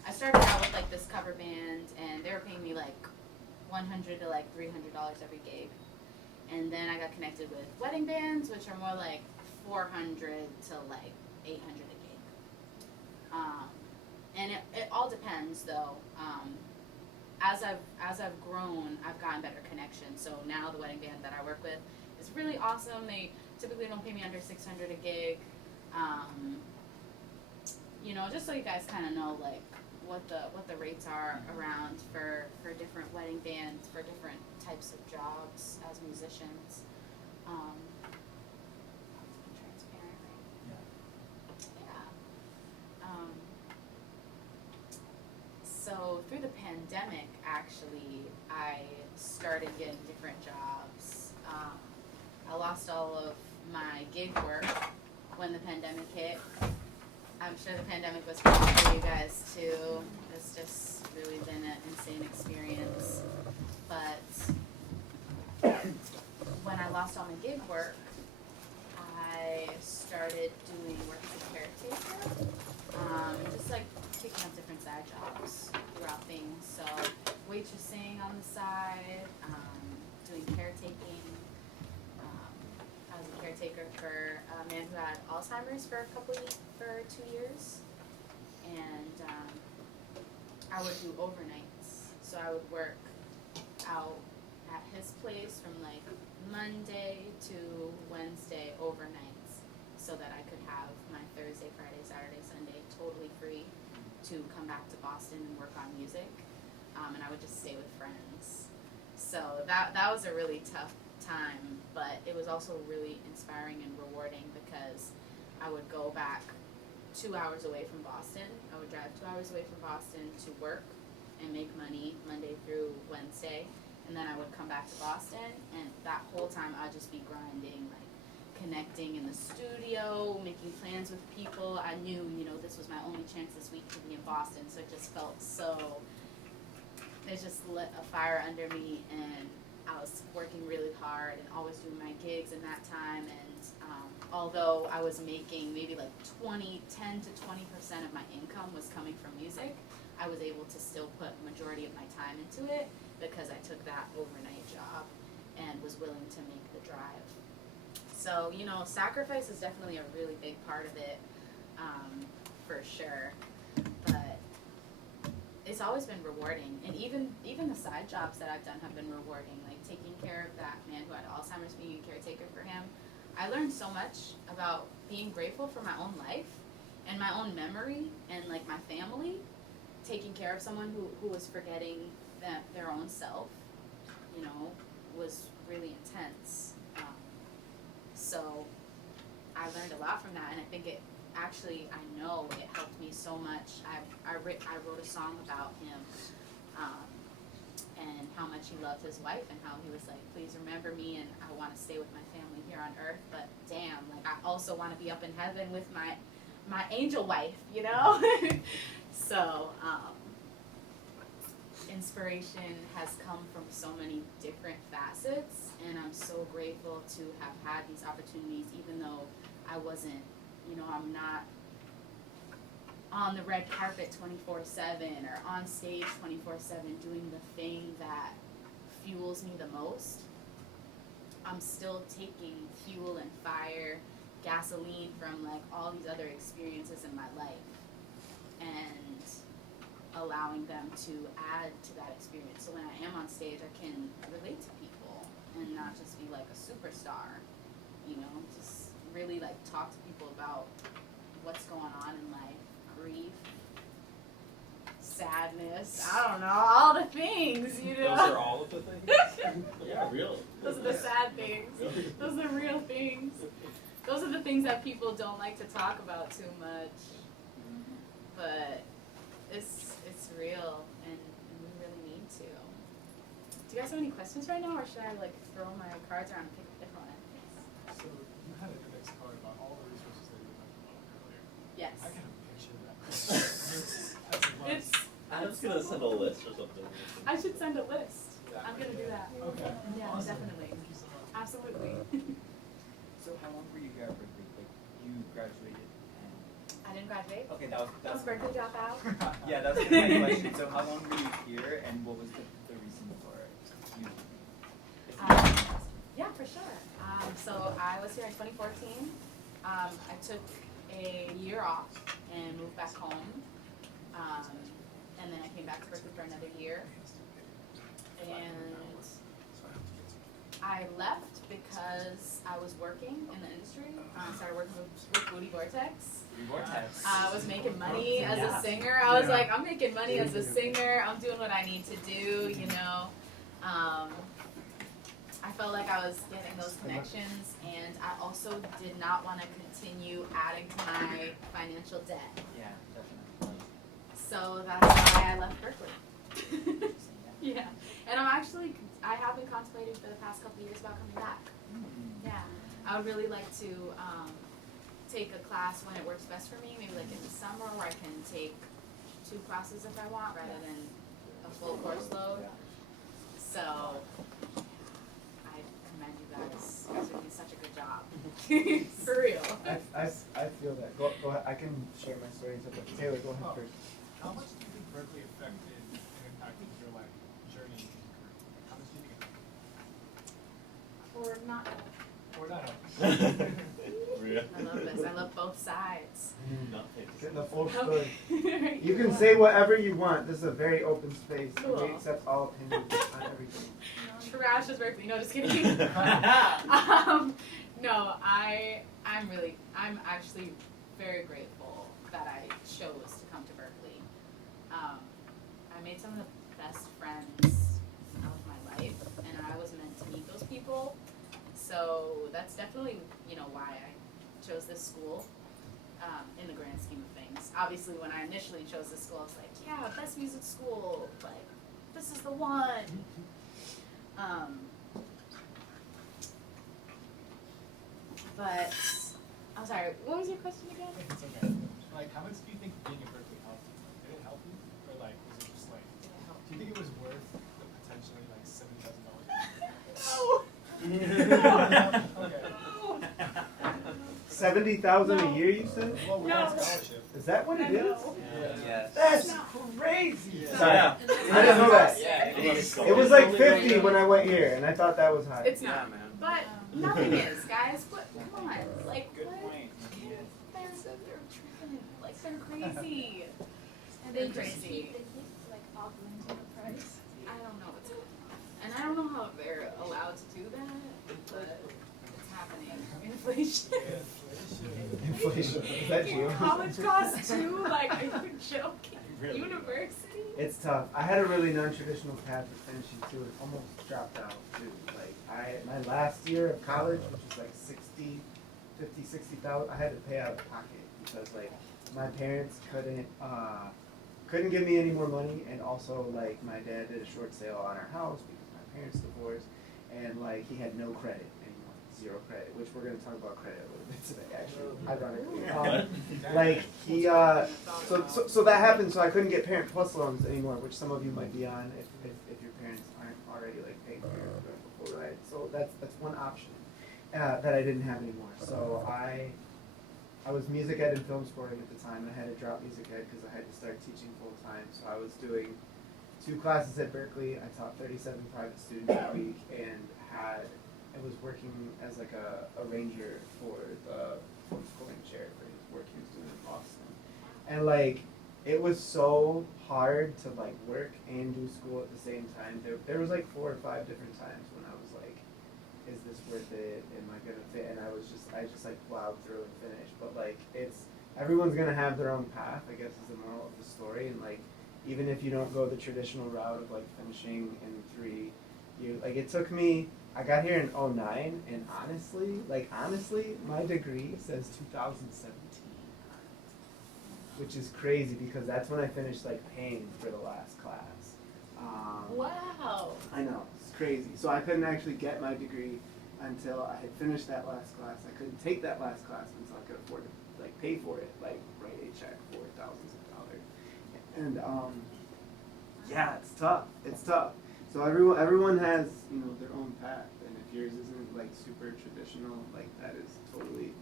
I started out with like this cover band, and they were paying me like $100 to like $300 every gig. And then I got connected with wedding bands, which are more like $400 to like $800 a gig. And it all depends though. As I've grown, I've gotten better connections. So now the wedding band that I work with is really awesome. They typically don't pay me under $600 a gig. Just so you guys kind of know like what the rates are around for different wedding bands, for different types of jobs as musicians. Transparent, right? Yeah. So through the pandemic, actually, I started getting different jobs. I lost all of my gig work when the pandemic hit. I'm sure the pandemic was crazy for you guys too. It's just really been an insane experience. But lost all my gig work, I started doing work as a caretaker, just like picking up different side jobs throughout things. So waitressing on the side, doing caretaking. I was a caretaker for a man who had Alzheimer's for 2 years, and I would do overnights. So I would work out at his place from like Monday to Wednesday overnights, so that I could have my Thursday, Friday, Saturday, Sunday totally free to come back to Boston and work on music. And I would just stay with friends. So that was a really tough time, but it was also really inspiring and rewarding because I would go back 2 hours away from Boston. I would drive 2 hours away from Boston to work and make money Monday through Wednesday, and then I would come back to Boston, and that whole time I'd just be grinding, like connecting in the studio, making plans with people. I knew, this was my only chance this week to be in Boston, so it just felt so, it just lit a fire under me, and I was working really hard and always doing my gigs in that time, and although I was making maybe like 10 to 20% of my income was coming from music, I was able to still put majority of my time into it because I took that overnight job and was willing to make the drive. So, sacrifice is definitely a really big part of it, for sure, but it's always been rewarding, and even the side jobs that I've done have been rewarding, like taking care of that man who had Alzheimer's, being a caretaker for him. I learned so much about being grateful for my own life and my own memory and like my family. Taking care of someone who was forgetting their own self, was really intense. So I learned a lot from that, and I think it actually, I know it helped me so much. I wrote a song about him, and how much he loved his wife, and how he was like, please remember me, and I want to stay with my family here on earth, but damn, like I also want to be up in heaven with my angel wife, So, inspiration has come from so many different facets, and I'm so grateful to have had these opportunities, even though I wasn't, I'm not on the red carpet 24/7 or on stage 24/7 doing the thing that fuels me the most. I'm still taking fuel and fire, gasoline from like all these other experiences in my life, and allowing them to add to that experience. So when I am on stage, I can relate to people and not just be like a superstar, just really like talk to people about what's going on in life, grief, sadness, I don't know, all the things, Those are all of the things? Yeah, real. Those are the sad things. Really? Those are the real things. Those are the things that people don't like to talk about too much. But it's real, and we really need to. Do you guys have any questions right now, or should I like throw my cards around and pick a different one? So you had an index card about all the resources that you were talking about earlier. Yes. I can picture that. That's a lot. It's, I was gonna send a list or something. I should send a list. I'm gonna do that. Okay. Yeah, Awesome. definitely. Thank you so much. Absolutely. So how long were you here at Berkeley? Like you graduated and I didn't graduate. okay, that I was was Berkeley dropout. yeah, that was gonna be my question. So how long were you here, and what was the reason for you? Yeah, for sure. So I was here in 2014. I took a year off and moved back home. And then I came back to Berkeley for another year. And I left because I was working in the industry. I started working with Booty Vortex. Vortex. I was making money as a singer. I was like, I'm making money as a singer. I'm doing what I need to do, I felt like I was getting those connections, and I also did not want to continue adding to my financial debt. Yeah, definitely. So that's why I left Berkeley. Yeah, and I have been contemplating for the past couple of years about coming back. Yeah, I would really like to take a class when it works best for me, maybe like in the summer, where I can take 2 classes if I want, rather than a full course load. So I commend you guys are doing such a good job. For real. I feel that. Go ahead. I can share my story. But Taylor, go ahead first. How much do you think Berkeley affected and impacted your like journey and career? Like, how much do you think it Or not. or not? I love this. I love both sides. Not Getting the full story. Okay. You can say whatever you want. This is a very open space. Cool. We accept all opinions on everything. Trash is Berkeley. No, just kidding. No, I'm actually very grateful that I chose to come to Berkeley. I made some of the best friends of my life, and I was meant to meet those people. So that's definitely, why I chose this school. In the grand scheme of things. Obviously, when I initially chose this school, I was like, yeah, best music school, like, this is the one. But, I'm sorry, what was your question again? It's okay. Like, how much do you think being in Berkeley helped you? Did it help you? Or like, was it just like, Did it help? do you think it was worth the potentially like $70,000? No. Okay. 70,000 a year, you said? Well, we No. got scholarship. Is that what it is? No. Yes. That's No. crazy. Yeah. Sorry. Yeah. I didn't know that. Yeah. It was like 50 when I went here, and I thought that was high. It's Yeah, not. man. But nothing is, guys. What? Come on. Like, Good what? point. They're tripping. Like, they're crazy. And They're they just crazy. keep like augmenting the price. I don't know what's going on. And I don't know how they're allowed to do that, but it's happening. Inflation. Inflation. Is that you? College costs too? Like, are you joking? Really? University? It's tough. I had a really non-traditional path of finishing too, and almost dropped out too. Like my last year of college, which was like 60,000, I had to pay out of pocket because like my parents couldn't give me any more money, and also like my dad did a short sale on our house because my parents divorced, and like he had no credit anymore, 0 credit, which we're gonna talk about credit a little bit today, actually, ironically. Like he, so that happened. So I couldn't get Parent Plus loans anymore, which some of you might be on if your parents aren't already like paying for your full ride. So that's one option that I didn't have anymore. So I was music ed and film scoring at the time, and I had to drop music ed because I had to start teaching full time. So I was doing 2 classes at Berkeley. I taught 37 private students a week, and I was working as like a arranger for the homeschooling chair for his work he was doing in Boston. And like, it was so hard to like work and do school at the same time. There was like 4 or 5 different times when I was like, is this worth it? Am I gonna fit? And I just like plowed through and finished. But like, everyone's gonna have their own path, I guess is the moral of the story. And like, even if you don't go the traditional route of like finishing in 3 years, like it took me, I got here in 2009, and honestly, my degree says 2017 on it, which is crazy because that's when I finished like paying for the last class. Wow. I know, it's crazy. So I couldn't actually get my degree until I had finished that last class. I couldn't take that last class until I could afford to like pay for it, like write a check for thousands of dollars. And yeah, it's tough. It's tough. So everyone has, their own path, and if yours isn't like super traditional, like that is totally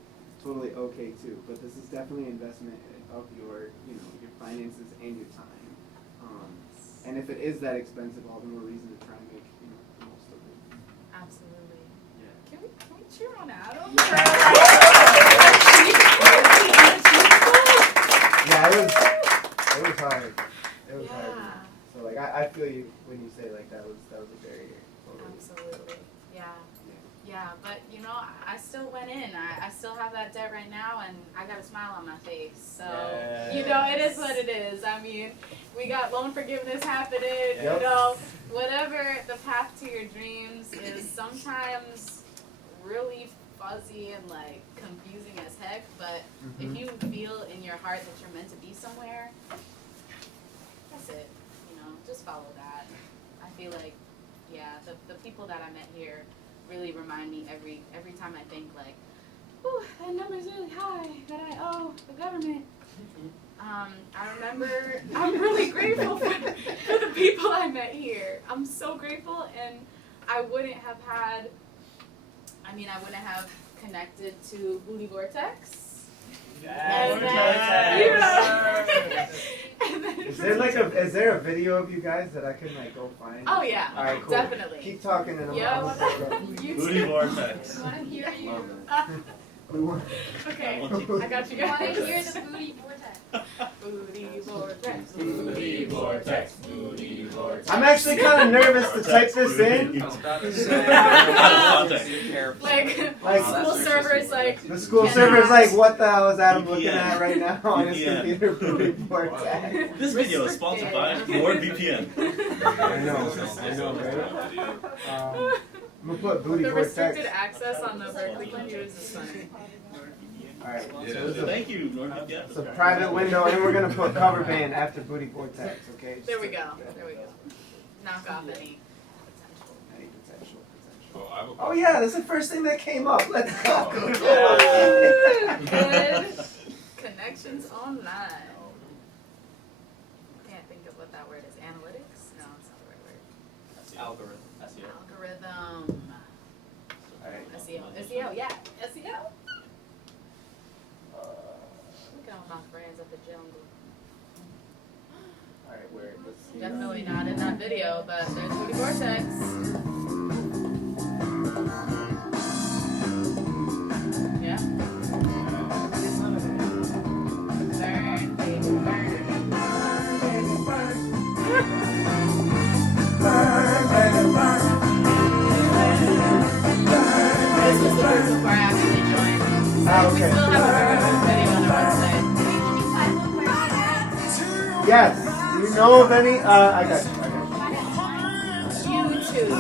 okay too. But this is definitely an investment of your your finances and your time. And if it is that expensive, all the more reason to try and make the most of it. Absolutely. Yeah. Can we cheer on Adam? Yeah, it was hard. It was hard. Yeah. So like I feel you when you say like that was a barrier. Totally. Absolutely. Yeah, but I still went in. I still have that debt right now, and I got a smile on my face. So, it is what it is. I mean, we got loan forgiveness happening, Yep. Whatever the path to your dreams is sometimes really fuzzy and like confusing as heck, but if you feel in your heart that you're meant to be somewhere, that's it. Just follow that. I feel like, the people that I met here really remind me every time I think like, ooh, that number's really high that I owe the government. I remember I'm really grateful for the people I met here. I'm so grateful, and I wouldn't have had I mean, I wouldn't have connected to Booty Vortex. Yes. And then Is there a video of you guys that I can like go find? Oh yeah, All right, cool. definitely. Keep talking and I'm Yeah, gonna pull it up. You Booty too. vortex. I want to hear you. Love We want- Okay, I got you I want to guys. hear the booty vortex. Booty Vortex. Booty vortex, booty vortex. I'm actually kind of nervous to type this in. I was about to Context. say, be careful. Like, Like, school servers, like, The school cannot- server is like, what the hell is Adam looking VPN. at right now on his VPN. computer? Booty vortex. This video is sponsored by NordVPN. I know, right? I'm gonna put booty the vortex. restricted access on the Berkeley computers is funny. Alright, so Yeah, it's a, thank you, NordVPN. it's a private window, and we're gonna put cover band after booty vortex, okay? There we go. There we go. Knock off any potential. Any potential. Oh, I have a Oh yeah, that's the first thing that came up. Let's go. Good connections online. Can't think of what that word is. Analytics? No, it's not the right word. Algorithm. SEO. Algorithm. Alright. SEO. SEO. Yeah. SEO. Look at all my friends at the jungle. Alright, where? Let's see. Definitely not in that video, but there's Booty Vortex. Yeah. Burn, baby, burn. This was the first before I actually joined. So Ah, okay. we still have a very good video on our website. Can you find one where it's Yes. Do you know of any? I got you. YouTube.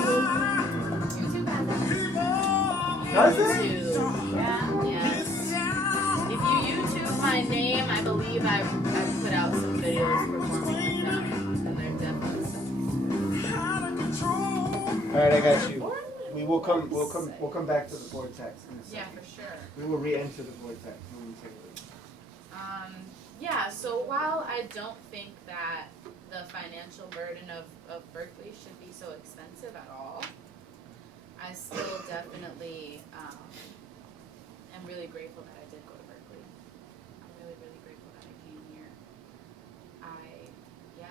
YouTube has it. Does it? YouTube. Yes. If you YouTube my name, I believe I've put out some videos performing with them. And they're definitely Alright, I got you. We'll come back to the vortex in a yeah, second. for sure. We will re-enter the vortex momentarily. Yeah, so while I don't think that the financial burden of Berkeley should be so expensive at all, I still definitely am really grateful that I did go to Berkeley. I'm really, really grateful that I came here.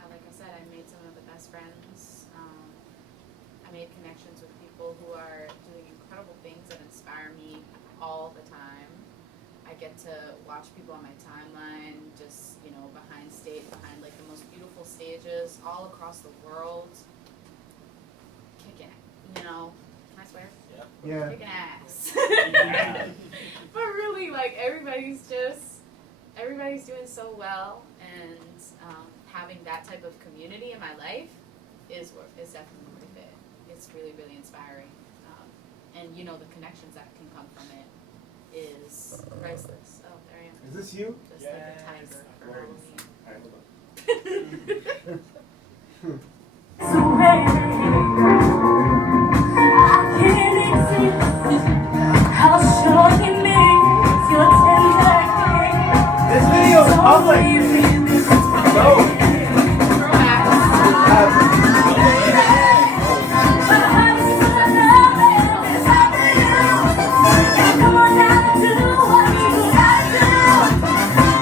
Like I said, I made some of the best friends. I made connections with people who are doing incredible things that inspire me all the time. I get to watch people on my timeline, just, behind like the most beautiful stages all across the world, kicking it, Can I swear? Yeah. Kicking ass. But really, like, everybody's doing so well, and having that type of community in my life is definitely worth it. It's really, really inspiring. And the connections that can come from it is priceless. Oh, there I am. Is this you? Just like a tiger for Halloween. Alright, hold on. This video is public. No. Come on down and do what you gotta do.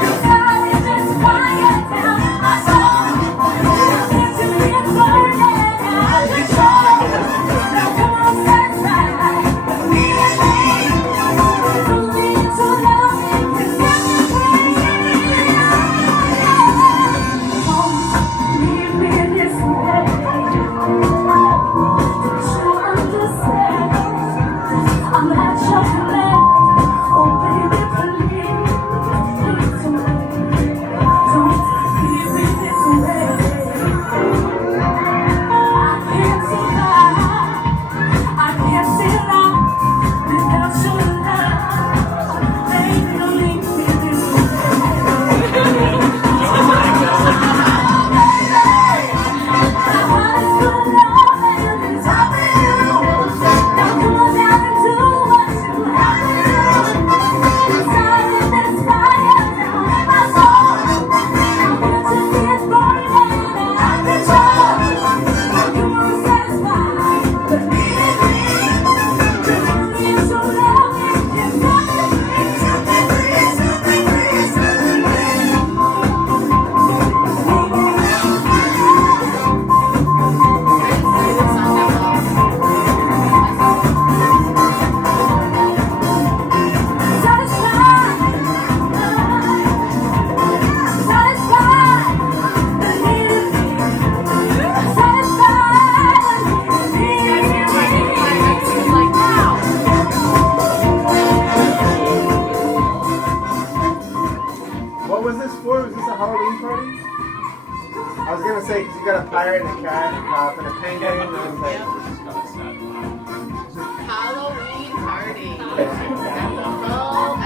I was gonna say, because you got a pirate and a cat and a cop and a penguin. And I was like, It's got a sad vibe. Halloween party at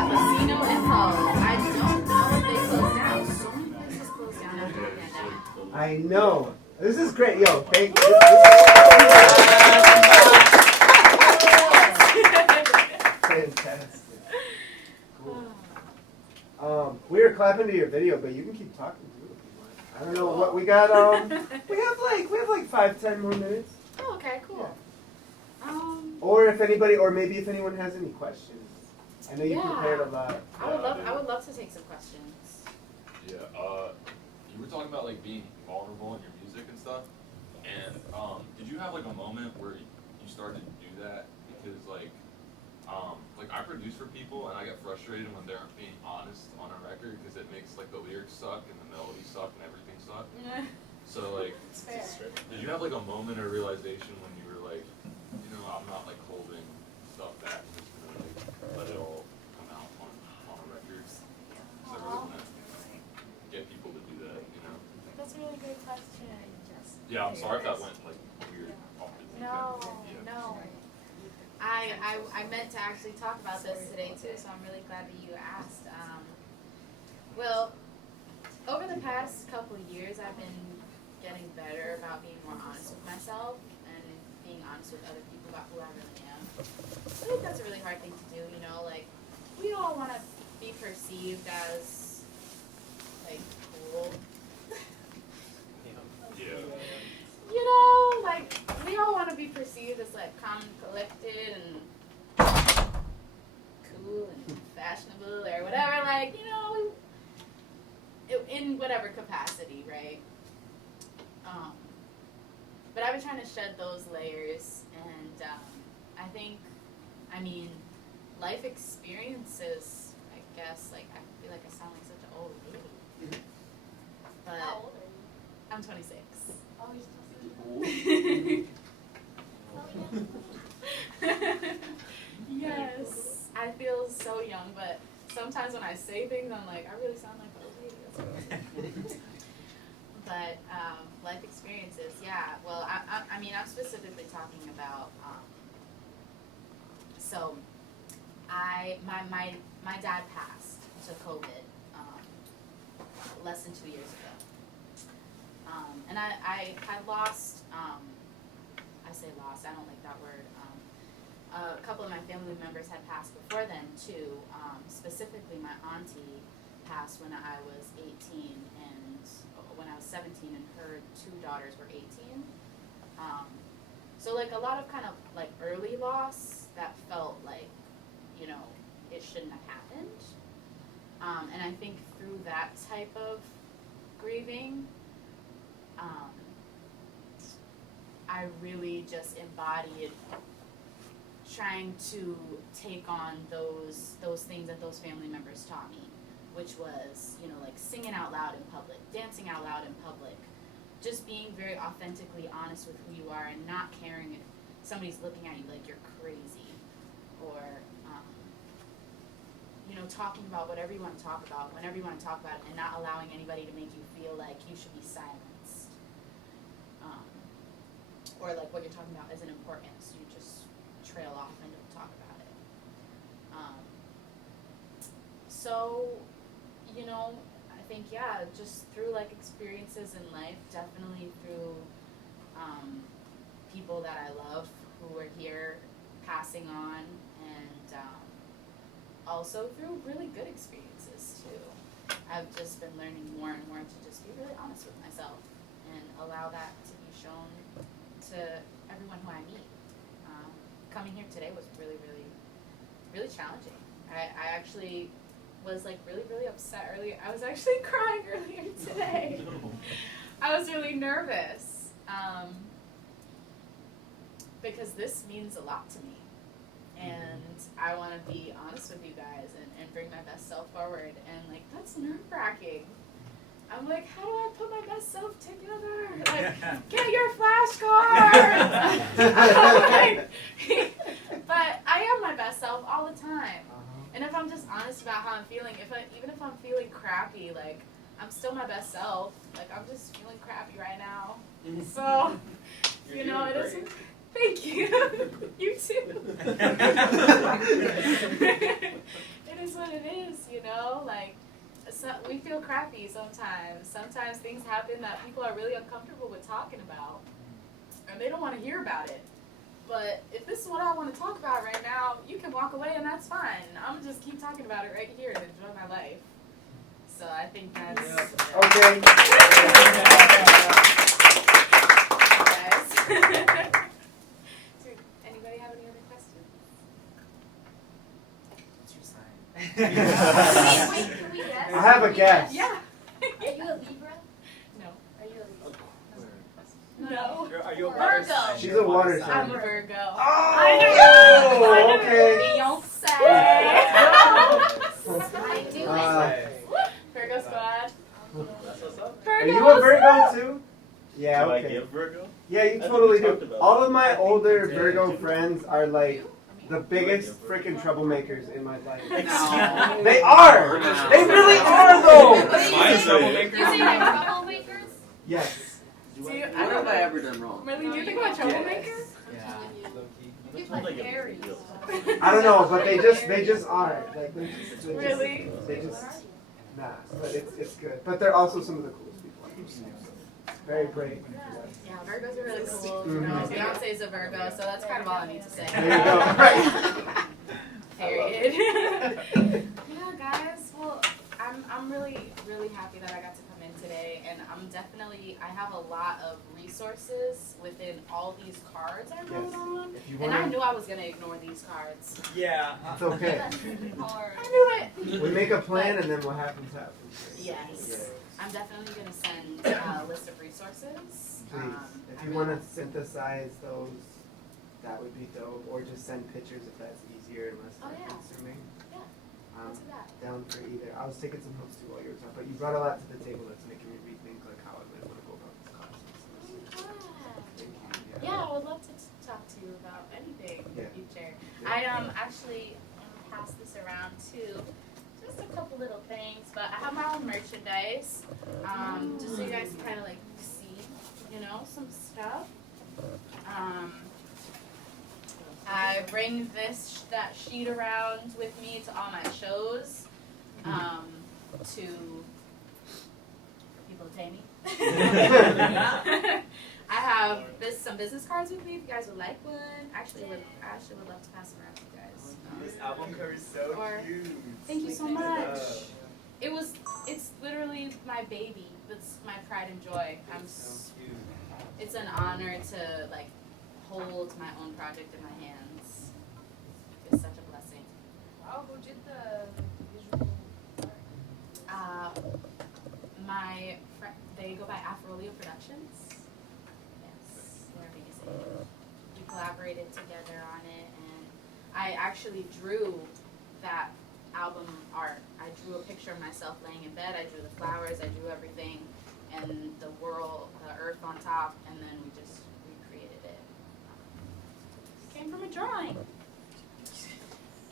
the Casino in Hull. I don't know if they closed down. So many places closed down after the pandemic. I know. This is great. Yo, thank you. Fantastic. Cool. We were clapping to your video, but you can keep talking too if you want. I don't know what we got. We have like 5-10 more minutes. Oh, okay, cool. Or if anybody, or maybe if anyone has any questions. I know you Yeah. prepared a lot. I would love to take some questions. Yeah, you were talking about like being vulnerable in your music and stuff, and did you have like a moment where you started to do that? Because like I produce for people and I get frustrated when they aren't being honest on a record because it makes like the lyrics suck and the melody suck and everything suck. So like, did you have like a moment or realization when you were like, you know, I'm not like holding stuff back, I'm just gonna like let it all come out on a record? So I really wanna get people to do that, you know? That's a really good question. Yeah, I'm sorry if that went like weird off the deep No, end. no. I meant to actually talk about this today too, so I'm really glad that you asked. Well, over the past couple of years, I've been getting better about being more honest with myself and being honest with other people about who I really am. I think that's a really hard thing to do, you know, like, we all want to be perceived as, like, cool. Yeah. You know, like, we all want to be perceived as, like, calm and collected and cool and fashionable or whatever, like, you know, in whatever capacity, right? But I've been trying to shed those layers, and I mean, life experiences, I guess, like, I feel like I sound like such an old lady. But How old are you? I'm 26. Oh, you're still Yes, I feel so young, but sometimes when I say things, I'm like, I really sound like an old lady. That's what I'm saying. But life experiences, yeah. Well, I mean, I'm specifically talking about. So, my dad passed to COVID less than 2 years ago, and I lost. I say lost. I don't like that word. A couple of my family members had passed before then too. Specifically, my auntie passed when I was 18 and when I was 17, and her 2 daughters were 18. So like a lot of kind of like early loss that felt like, you know, it shouldn't have happened. And I think through that type of grieving, I really just embodied trying to take on those things that those family members taught me, which was, you know, like singing out loud in public, dancing out loud in public, just being very authentically honest with who you are and not caring if somebody's looking at you like you're crazy, or, you know, talking about whatever you want to talk about, whenever you want to talk about it, and not allowing anybody to make you feel like you should be silenced, or like what you're talking about isn't important, so you just trail off and don't talk about it. So, you know, I think, yeah, just through like experiences in life, definitely through people that I love who are here passing on, and also through really good experiences too. I've just been learning more and more to just be really honest with myself and allow that to be shown to everyone who I meet. Coming here today was really, really, really challenging. I actually was like really, really upset earlier. I was actually crying earlier today. I was really nervous because this means a lot to me. And I want to be honest with you guys and bring my best self forward. And like, that's nerve-wracking. I'm like, how do I put my best self together? Like, get your flashcards! Like, but I am my best self all the time. And if I'm just honest about how I'm feeling, even if I'm feeling crappy, like, I'm still my best self. Like, I'm just feeling crappy right now. So, you know, it is. Thank you. You too. It is what it is, you know? Like, so we feel crappy sometimes. Sometimes things happen that people are really uncomfortable with talking about. And they don't want to hear about it. But if this is what I want to talk about right now, you can walk away and that's fine. I'm gonna just keep talking about it right here and enjoy my life. So I think that's Okay. Yes. Anybody have any other questions? What's your sign? Wait, can we guess? I have a guess. Yeah. Are you a Libra? No. Are you a Libra? No. Are you a Virgo. water sign? She's a water I'm sign. a Virgo. Oh, okay. Beyonce. I do. Virgo squad. That's what's up. Are you a Virgo too? Yeah, Do I okay. give Virgo? Yeah, you I think totally we talked do. about All that. of my older Yeah, Virgo you- friends are like the biggest freaking troublemakers in my life. No. They are! They really are though! Mine is troublemakers. You say they're troublemakers? Yes. Do you, What have I ever done wrong? Really, do you think I'm a troublemaker? Yeah. You Sounds like like a Aries. deal. I don't know, but they just are. Like they just Really? they just nah. But it's good. But they're also some of the coolest people I've seen. So very brave. Yeah, Virgos are really cool. You Mhm. know, Beyonce's a Virgo, so that's kind of all I need to say. There you go. Right. Period. Yeah, guys. Well, I'm really happy that I got to come in today, and I have a lot of resources within all these cards I wrote Yes. on, If you and I want, knew I was gonna ignore these cards. Yeah. it's okay. I knew it. We make a plan and then what happens happens. Yes. I'm definitely gonna send a list of resources. Please, if you want to synthesize those, that would be dope. Or just send pictures if that's easier and less Oh, yeah. time-consuming. Yeah. Um, Let's do that. down for either. I was taking some notes too while you were talking, but you brought a lot to the table that's making me rethink like how I might want to go about this class. Thank you. Yeah, I would love to talk to you about anything in the Yeah. future. I actually pass this around too. Just a couple little things, but I have my own merchandise. Just so you guys can kind of like see, you know, some stuff. I bring that sheet around with me to all my shows. To people to pay me. I have some business cards with me if you guys would like one. I actually would love to pass them around to you guys. This album cover is so Or- cute. Thank you so much. It's literally my baby. That's my pride and joy. So cute. It's an honor to like hold my own project in my hands. It's such a blessing. Wow, who did the visual art? My friend, they go by Afrolio Productions. Yes, they're amazing. We collaborated together on it, and I actually drew that album art. I drew a picture of myself laying in bed. I drew the flowers. I drew everything, and the world, the earth on top, and then we just recreated it. It came from a drawing.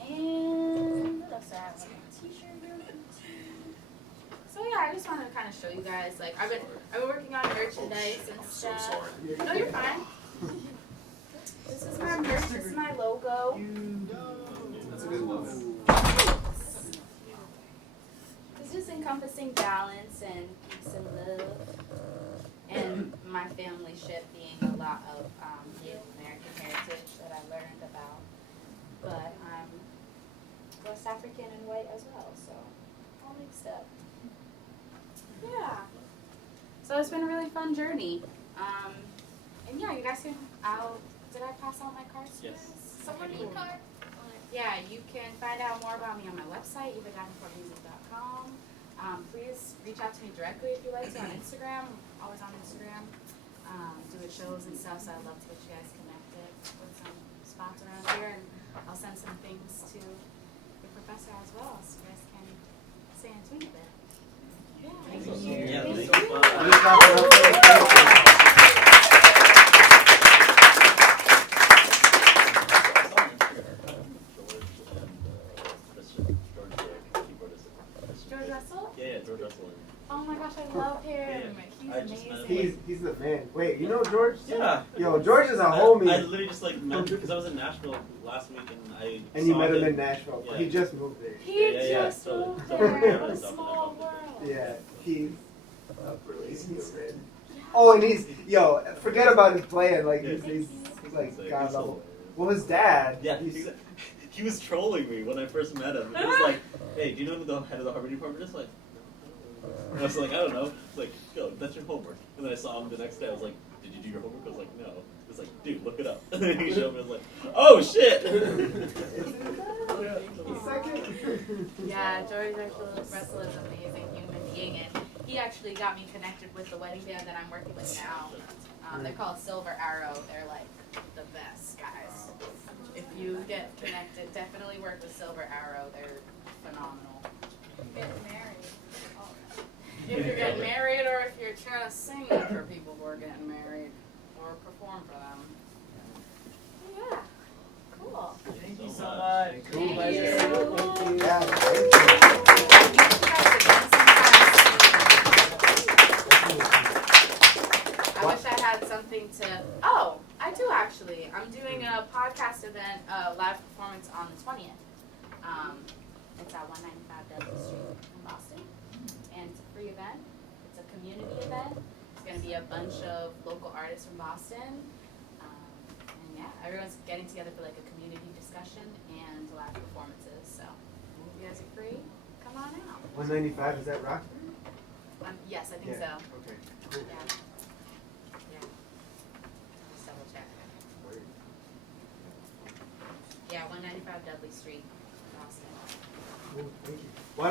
And what else do I have? A t-shirt here. So yeah, I just wanted to kind of show you guys. Like I've been working on merchandise and I'm so stuff. sorry. No, you're fine. This is my merch. This is my logo. That's a good logo. It's just encompassing balance and peace and love, and my family ship being a lot of Native American heritage that I learned about. But I'm West African and white as well, so all mixed up. Yeah. So it's been a really fun journey. And yeah, you guys can. Did I pass out my cards to you Yes. guys? Someone need card? Yeah, you can find out more about me on my website, evadavenportmusic.com. Please reach out to me directly if you like to on Instagram. I'm always on Instagram, doing shows and stuff, so I'd love to get you guys connected with some spots around here. And I'll send some things to your professor as well, so you guys can stay in tune a bit. Yeah, thank you. Yeah, Thank thank you. you. Let me clap it up for you. George Russell? Yeah, George Russell. Oh my gosh, he's the man. Wait, you know George? Yeah. Yo, George is a I homie. literally just like met because I was in Nashville last week and I And you saw met him in Nashville. Yeah. He just moved there. He Yeah, just totally. moved Totally. there. Yeah, What a definitely. small world. Yeah, he's up really. Oh, and he's forget about his plan. Like he's like So, god he's level. hilarious. Well, his dad. Yeah, he's, he was trolling me when I first met him. He was like, "Hey, do you know who the head of the Harvard department is?" Like, and I was like, "I don't know." He's like, "Yo, that's your homework." And then I saw him the next day. I was like, "Did you do your homework?" I was like, "No." He was like, "Dude, look it up." And then he showed me. I was like, "Oh shit!" Yeah, George Russell is an amazing human being, and he actually got me connected with the wedding band that I'm working with now. They're called Silver Arrow. They're like the best guys. If you get connected, definitely work with Silver Arrow. They're phenomenal. Get married. If you're getting married or if you're trying to sing for people who are getting married or perform for them. Yeah. Cool. Thank you so much. Cool. Thank you. Yeah, thank you. I wish I had something to. Oh, I do actually. I'm doing a podcast event, live performance on the 20th. It's at 195 Dudley Street in Boston, and it's a free event. It's a community event. It's going to be a bunch of local artists from Boston, and yeah, everyone's getting together for like a community discussion and live performances. So, if you guys are free, come on out. 195, is that Rockford? Yes, I think so. Okay, cool. Yeah. Yeah. Just double check. Yeah, 195 Dudley Street, Boston. Cool, thank you. Why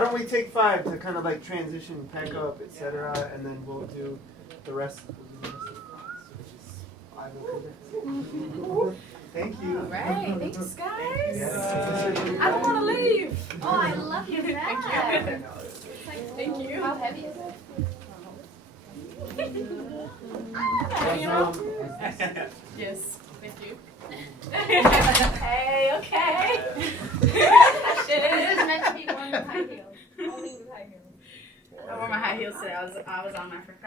don't we take 5 to kind of like transition, pack up, etc., and then we'll do the rest. Which is 5 over. Thank you. All right, thanks guys. Yeah. I don't want to leave. Oh, I love your bag. Thank you. It's like, Thank you. How heavy is it? Yes, thank you. Hey, okay. This is meant to be worn with high heels. Only with high heels. I wore my high heels today. I was on my first